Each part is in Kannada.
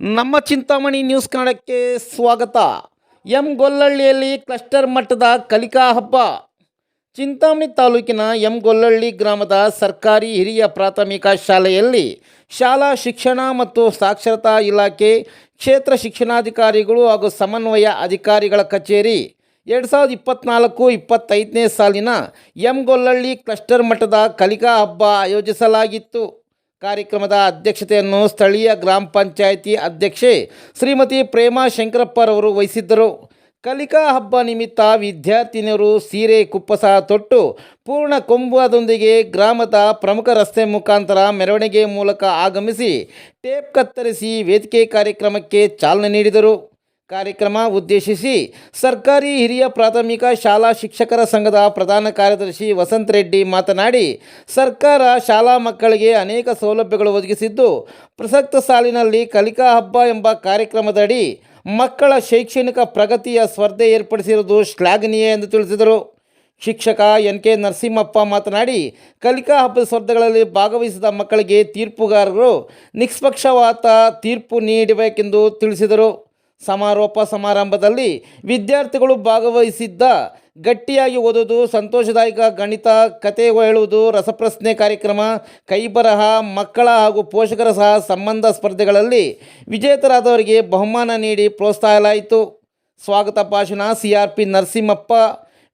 ನಮ್ಮ ಚಿಂತಾಮಣಿ ನ್ಯೂಸ್ ಕನ್ನಡಕ್ಕೆ ಸ್ವಾಗತ. ಎಂ ಗೊಲ್ಲಹಳ್ಳಿಯಲ್ಲಿ ಕ್ಲಸ್ಟರ್ ಮಟ್ಟದ ಕಲಿಕಾ ಹಬ್ಬ. ಚಿಂತಾಮಣಿ ತಾಲೂಕಿನ ಎಂ ಗೊಲ್ಲಹಳ್ಳಿ ಗ್ರಾಮದ ಸರ್ಕಾರಿ ಹಿರಿಯ ಪ್ರಾಥಮಿಕ ಶಾಲೆಯಲ್ಲಿ ಶಾಲಾ ಶಿಕ್ಷಣ ಮತ್ತು ಸಾಕ್ಷರತಾ ಇಲಾಖೆ ಕ್ಷೇತ್ರ ಶಿಕ್ಷಣಾಧಿಕಾರಿಗಳು ಹಾಗೂ ಸಮನ್ವಯ ಅಧಿಕಾರಿಗಳ ಕಚೇರಿ ಎರಡು ಸಾವಿರದ ಇಪ್ಪತ್ತ್ನಾಲ್ಕು ಇಪ್ಪತ್ತೈದನೇ ಸಾಲಿನ ಎಂ ಗೊಲ್ಲಹಳ್ಳಿ ಕ್ಲಸ್ಟರ್ ಮಟ್ಟದ ಕಲಿಕಾ ಹಬ್ಬ ಆಯೋಜಿಸಲಾಗಿತ್ತು. ಕಾರ್ಯಕ್ರಮದ ಅಧ್ಯಕ್ಷತೆಯನ್ನು ಸ್ಥಳೀಯ ಗ್ರಾಮ ಪಂಚಾಯಿತಿ ಅಧ್ಯಕ್ಷೆ ಶ್ರೀಮತಿ ಪ್ರೇಮಾ ಶಂಕರಪ್ಪರವರು ವಹಿಸಿದ್ದರು. ಕಲಿಕಾ ಹಬ್ಬ ನಿಮಿತ್ತ ವಿದ್ಯಾರ್ಥಿನಿಯರು ಸೀರೆ, ಕುಪ್ಪಸ ತೊಟ್ಟು ಪೂರ್ಣ ಕೊಂಬದೊಂದಿಗೆ ಗ್ರಾಮದ ಪ್ರಮುಖ ರಸ್ತೆ ಮುಖಾಂತರ ಮೆರವಣಿಗೆ ಮೂಲಕ ಆಗಮಿಸಿ ಟೇಪ್ ಕತ್ತರಿಸಿ ವೇದಿಕೆ ಕಾರ್ಯಕ್ರಮಕ್ಕೆ ಚಾಲನೆ ನೀಡಿದರು. ಕಾರ್ಯಕ್ರಮ ಉದ್ದೇಶಿಸಿ ಸರ್ಕಾರಿ ಹಿರಿಯ ಪ್ರಾಥಮಿಕ ಶಾಲಾ ಶಿಕ್ಷಕರ ಸಂಘದ ಪ್ರಧಾನ ಕಾರ್ಯದರ್ಶಿ ವಸಂತ್ ರೆಡ್ಡಿ ಮಾತನಾಡಿ, ಸರ್ಕಾರ ಶಾಲಾ ಮಕ್ಕಳಿಗೆ ಅನೇಕ ಸೌಲಭ್ಯಗಳು ಒದಗಿಸಿದ್ದು, ಪ್ರಸಕ್ತ ಸಾಲಿನಲ್ಲಿ ಕಲಿಕಾ ಹಬ್ಬ ಎಂಬ ಕಾರ್ಯಕ್ರಮದಡಿ ಮಕ್ಕಳ ಶೈಕ್ಷಣಿಕ ಪ್ರಗತಿಯ ಸ್ಪರ್ಧೆ ಏರ್ಪಡಿಸಿರುವುದು ಶ್ಲಾಘನೀಯ ಎಂದು ತಿಳಿಸಿದರು. ಶಿಕ್ಷಕ ಎನ್ ಕೆ ನರಸಿಂಹಪ್ಪ ಮಾತನಾಡಿ, ಕಲಿಕಾ ಹಬ್ಬದ ಸ್ಪರ್ಧೆಗಳಲ್ಲಿ ಭಾಗವಹಿಸಿದ ಮಕ್ಕಳಿಗೆ ತೀರ್ಪುಗಾರರು ನಿಷ್ಪಕ್ಷವಾತ ತೀರ್ಪು ನೀಡಬೇಕೆಂದು ತಿಳಿಸಿದರು. ಸಮಾರೋಪ ಸಮಾರಂಭದಲ್ಲಿ ವಿದ್ಯಾರ್ಥಿಗಳು ಭಾಗವಹಿಸಿದ್ದ, ಗಟ್ಟಿಯಾಗಿ ಓದೋದು ಸಂತೋಷದಾಯಕ ಗಣಿತ, ಕತೆ ಹೇಳುವುದು ರಸಪ್ರಶ್ನೆ ಕಾರ್ಯಕ್ರಮ, ಕೈಬರಹ, ಮಕ್ಕಳ ಹಾಗೂ ಪೋಷಕರ ಸಹ ಸಂಬಂಧ ಸ್ಪರ್ಧೆಗಳಲ್ಲಿ ವಿಜೇತರಾದವರಿಗೆ ಬಹುಮಾನ ನೀಡಿ ಪ್ರೋತ್ಸಾಹಲಾಯಿತು. ಸ್ವಾಗತ ಭಾಷಣ ಸಿ ಆರ್ ಪಿ ನರಸಿಂಹಪ್ಪ,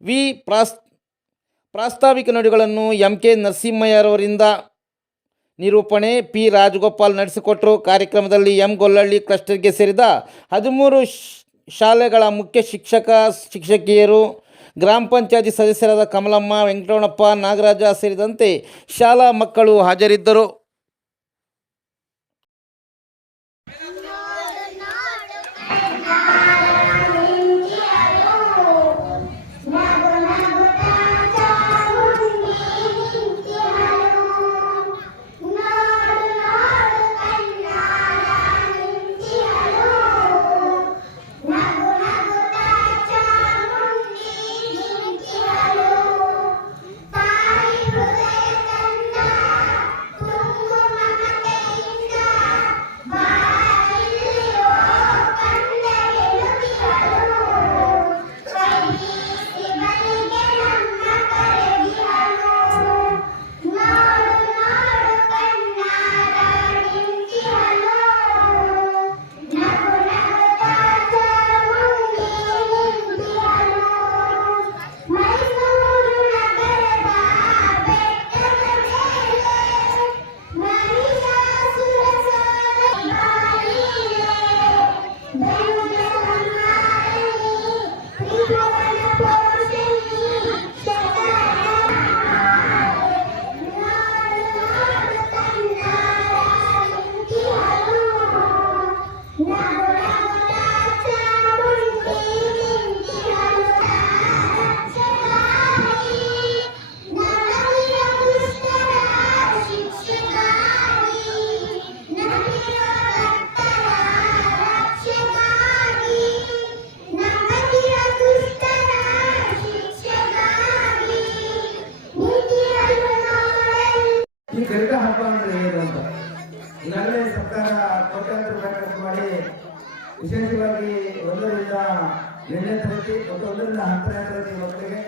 ವಿ ಪ್ರಾಸ್, ಪ್ರಾಸ್ತಾವಿಕ ನುಡಿಗಳನ್ನು ಎಂ ಕೆ ನರಸಿಂಹಯ್ಯರವರಿಂದ ನಿರೂಪಣೆ ಪಿ ರಾಜಗೋಪಾಲ್ ನಡೆಸಿಕೊಟ್ಟರು ಕಾರ್ಯಕ್ರಮದಲ್ಲಿ ಎಂ ಗೊಲ್ಲಹಳ್ಳಿ ಕ್ಲಸ್ಟರ್ಗೆ ಸೇರಿದ ಹದಿಮೂರು ಶಾಲೆಗಳ ಮುಖ್ಯ ಶಿಕ್ಷಕ, ಶಿಕ್ಷಕಿಯರು, ಗ್ರಾಮ ಪಂಚಾಯತಿ ಸದಸ್ಯರಾದ ಕಮಲಮ್ಮ, ವೆಂಕಟರಮಣಪ್ಪ, ನಾಗರಾಜ ಸೇರಿದಂತೆ ಶಾಲಾ ಮಕ್ಕಳು ಹಾಜರಿದ್ದರು. ಈಗಾಗಲೇ ಸರ್ಕಾರ ಕೋಟ್ಯಾಂತರ ರೂಪಾಯಿ ಖರ್ಚು ಮಾಡಿ ವಿಶೇಷವಾಗಿ ಒಂದರಿಂದ ಎರಡನೇ ತರಗತಿ ಮತ್ತು ಒಂದರಿಂದ ಹತ್ತನೇ ತರಗತಿ ಮಕ್ಕಳಿಗೆ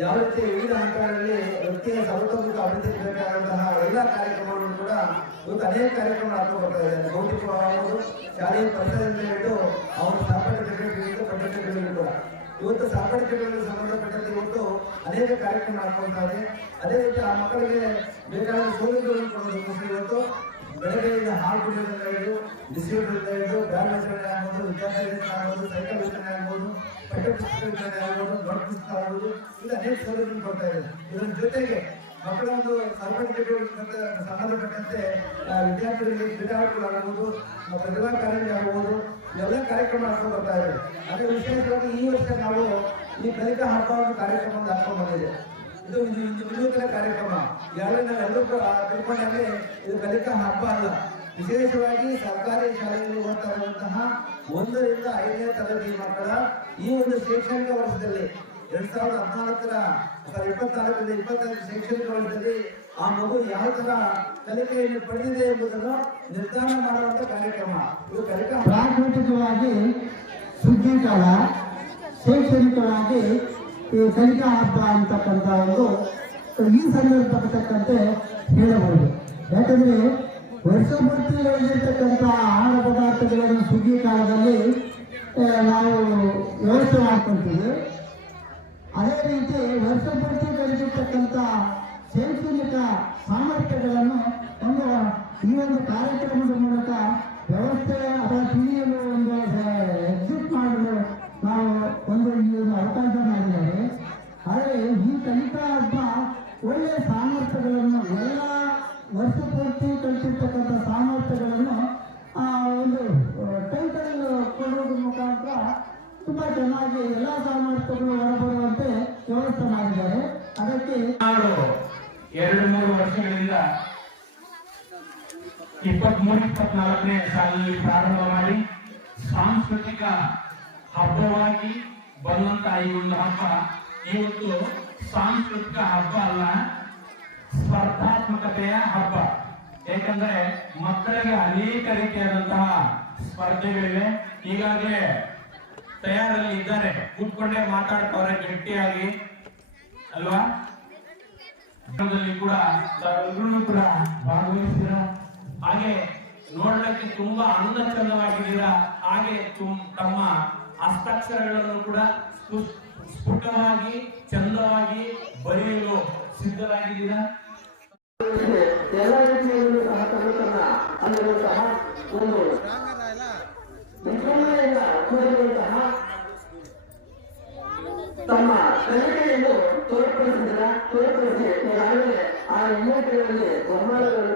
ಯಾವ ರೀತಿ ವಿವಿಧ ಹಂತಗಳಲ್ಲಿ ವ್ಯಕ್ತಿಯ ಸರ್ವತೋಮುಖ ಅಭಿವೃದ್ಧಿ ಬೇಕಾದಂತಹ ಎಲ್ಲ ಕಾರ್ಯಕ್ರಮಗಳನ್ನು ಕೂಡ ಇವತ್ತು ಅನೇಕ ಕಾರ್ಯಕ್ರಮ ಹಾಕೊಂಡು ಬರ್ತಾ ಇದೆ. ಭೌತಿಕವಾಗುವುದು ಶಾಲೆಯ ಪರಿಸರದಿಂದ ಹಿಡಿದು ಅವರ ಸ್ಥಾಪಕ ಚಟುವಟಿಕೆಗಳು ಪಠ್ಯಚಟುವಟಿಕೆಗಳು ಕೂಡ. ಇವತ್ತು ಸ್ಥಾಪಕ ಚಟುವಟಿಕೆಗಳಿಗೆ ಸಂಬಂಧಪಟ್ಟಂತೆ ಇವತ್ತು ಅನೇಕ ಕಾರ್ಯಕ್ರಮ ಹಾಕೊಳ್ತಾರೆ ಅದೇ ರೀತಿ ಆ ಮಕ್ಕಳಿಗೆ ಬೇಕಾದ ಸೌಲಭ್ಯಗಳನ್ನು ಕೊಡೋದು ಇವತ್ತು ಬೆಳಗ್ಗೆಯಿಂದ ಹಾಲು ಕುಡಿಯೋದ್ರಿಂದ ಹಿಡಿದು ಬಿಸಿಯೂಟದಿಂದ ಹಿಡಿದು ಬ್ಯಾಗ್ ವಿತರಣೆ ಆಗ್ಬೋದು ವಿದ್ಯಾರ್ಥಿ ಆಗ್ಬೋದು ಸೈಕಲ್ ವಿತರಣೆ ಆಗ್ಬೋದು ಪಠ್ಯಪುಸ್ತಕ ವಿತರಣೆ ಆಗ್ಬೋದು ದೊಡ್ಡ ಪುಸ್ತಕ ಆಗ್ಬೋದು, ಇಲ್ಲ ಅನೇಕ ಸೌಲಭ್ಯ ಕೊಡ್ತಾ ಇದೆ. ಇದರ ಜೊತೆಗೆ ಮಕ್ಕಳ ಒಂದು ಚಟುವಟಿಕೆ ಸಂಬಂಧಪಟ್ಟಂತೆ ವಿದ್ಯಾರ್ಥಿಗಳಿಗೆ ಕ್ರೀಡಾಟಗಳಾಗಬಹುದು ಪ್ರತಿಭಾ ಕಾರಂಜಿ ಆಗಬಹುದು ಎಲ್ಲ ಕಾರ್ಯಕ್ರಮ ಹಾಕೊಂಡು ಬರ್ತಾ ಇದೆ. ಅದೇ ವಿಶೇಷವಾಗಿ ಈ ವರ್ಷ ನಾವು ಈ ಕಲಿಕಾ ಹಬ್ಬ ಒಂದು ಕಾರ್ಯಕ್ರಮ ಹಾಕೊಂಡು ಬಂದಿದೆ ಇದು ಒಂದು ಕಾರ್ಯಕ್ರಮ. ಯಾರು ಎಲ್ಲರೂ ಇದು ಕಲಿಕಾ ಹಬ್ಬ ಅಲ್ಲ. ವಿಶೇಷವಾಗಿ ಸರ್ಕಾರಿ ಶಾಲೆಯಲ್ಲಿ ಓದ್ತಾ ಇರುವಂತಹ ಒಂದರಿಂದ ಐದನೇ ತರಗತಿ ಮಕ್ಕಳ ಈ ಒಂದು ಶೈಕ್ಷಣಿಕ ವರ್ಷದಲ್ಲಿ ಎರಡ್ ಸಾವಿರದ ಹದಿನಾಲ್ಕರ ಇಪ್ಪತ್ತಾರರಿಂದ ಇಪ್ಪತ್ತೈದು ಶೈಕ್ಷಣಿಕ ವರ್ಷದಲ್ಲಿ ಆ ಮಗು ಯಾವ ತರ ಕಲಿಕೆಯನ್ನು ಪಡೆದಿದೆ ಎಂಬುದನ್ನು ನಿರ್ಧಾರ ಮಾಡುವಂತ ಕಾರ್ಯಕ್ರಮ. ಇದು ಕಾರ್ಯಕ್ರಮ ಪ್ರಾಕೃತಿಕವಾಗಿ ಸುಗ್ಗಿ ಕಾಲ ಶೈಕ್ಷಣಿಕವಾಗಿ ಕಲಿಕಾ ಹಬ್ಬ ಅಂತಕ್ಕಂಥ ಒಂದು, ಈ ಸಂದರ್ಭತಕ್ಕಂತೆ ಹೇಳಬಹುದು. ಯಾಕಂದ್ರೆ ವರ್ಷ ಪೂರ್ತಿ ಬೆಳೆದಿರ್ತಕ್ಕಂಥ ಆಹಾರ ಪದಾರ್ಥಗಳನ್ನು ಸುಗ್ಗಿ ಕಾಲದಲ್ಲಿ ನಾವು ವ್ಯವಸ್ಥೆ ಮಾಡ್ಕೊಳ್ತೀವಿ ಅದೇ ರೀತಿ ವರ್ಷ ಪೂರ್ತಿ ಬೆಳೆದಿರ್ತಕ್ಕಂಥ ಶೈಕ್ಷಣಿಕ ಸಾಮರ್ಥ್ಯಗಳನ್ನು ಒಂದು ಈ ಒಂದು ಕಾರ್ಯಕ್ರಮದ ಮೂಲಕ ವ್ಯವಸ್ಥೆ ಅಥವಾ ತಿಳಿಯಲು ಒಂದು ಎಕ್ಸಿಟ್ ಮಾಡಲು ನಾವು ಒಂದು ಈ ಒಂದು ಅವಕಾಶ ಮಾಡಿದ್ದಾರೆ ಆದರೆ ಈ ಕಲಿಕಾ ಹಬ್ಬ ಒಳ್ಳೆಯ ಸಾಮರ್ಥ್ಯಗಳನ್ನು ಎಲ್ಲ ವರ್ಷ ಪೂರ್ತಿ ಕಲಿತಿರ್ತಕ್ಕಂಥ ಸಾಮರ್ಥ್ಯಗಳನ್ನು ಆ ಒಂದು ಟೈಟಲ್ ಕೊಡುವುದ್ರ ಮುಖಾಂತರ ತುಂಬಾ ಚೆನ್ನಾಗಿ ಎಲ್ಲ ಸಾಮರ್ಥ್ಯಗಳು ಹೊರಬರುವಂತೆ ವ್ಯವಸ್ಥೆ ಮಾಡಿದ್ದಾರೆ ಅದಕ್ಕೆ ಸುಮಾರು ಎರಡು ಮೂರು ವರ್ಷಗಳಿಂದ ಇಪ್ಪತ್ಮೂರು, ಇಪ್ಪತ್ನಾಲ್ಕನೇ ಸಾಲಿನಲ್ಲಿ ಪ್ರಾರಂಭ ಮಾಡಿ ಸಾಂಸ್ಕೃತಿಕ ಹಬ್ಬವಾಗಿ ಬಂದಂತ ಈ ಒಂದು ಹಬ್ಬ. ಇವತ್ತು ಸಾಂಸ್ಕೃತಿಕ ಹಬ್ಬ ಅಲ್ಲ, ಸ್ಪರ್ಧಾತ್ಮಕತೆಯ ಹಬ್ಬ. ಯಾಕಂದ್ರೆ ಮಕ್ಕಳಿಗೆ ಅನೇಕ ರೀತಿಯಾದಂತಹ ಸ್ಪರ್ಧೆಗಳಿವೆ. ಈಗಾಗಲೇ ತಯಾರಲ್ಲಿ ಇದ್ದಾರೆ. ಕೂತ್ಕೊಂಡೇ ಮಾತಾಡ್ತವ್ರೆ ಗಟ್ಟಿಯಾಗಿ. ಅಲ್ವಾ? ಕೂಡ ಹಾಗೆ ನೋಡಲಿಕ್ಕೆ ತುಂಬಾ ಅಂದ ಚಂದವಾಗಿದ್ದೀರಾ ಹಾಗೆ ತಮ್ಮ ಹಸ್ತಾಕ್ಷರಗಳನ್ನು ಕೂಡ ಸ್ಫು- ಸ್ಫುಟವಾಗಿ, ಚಂದವಾಗಿ ಬರೆಯಲು ಸಿದ್ಧರಾಗಿದ್ದೀರಾ. ರೀತಿಯಲ್ಲೂ ಸಹ ತಮ್ಮ ಕಲಿಕೆಯನ್ನು ತೋರ್ಪಡಿಸಿದ ತೋರ್ಪಡಿಸಿ ಈಗಾಗಲೇ muy prevenido, con mala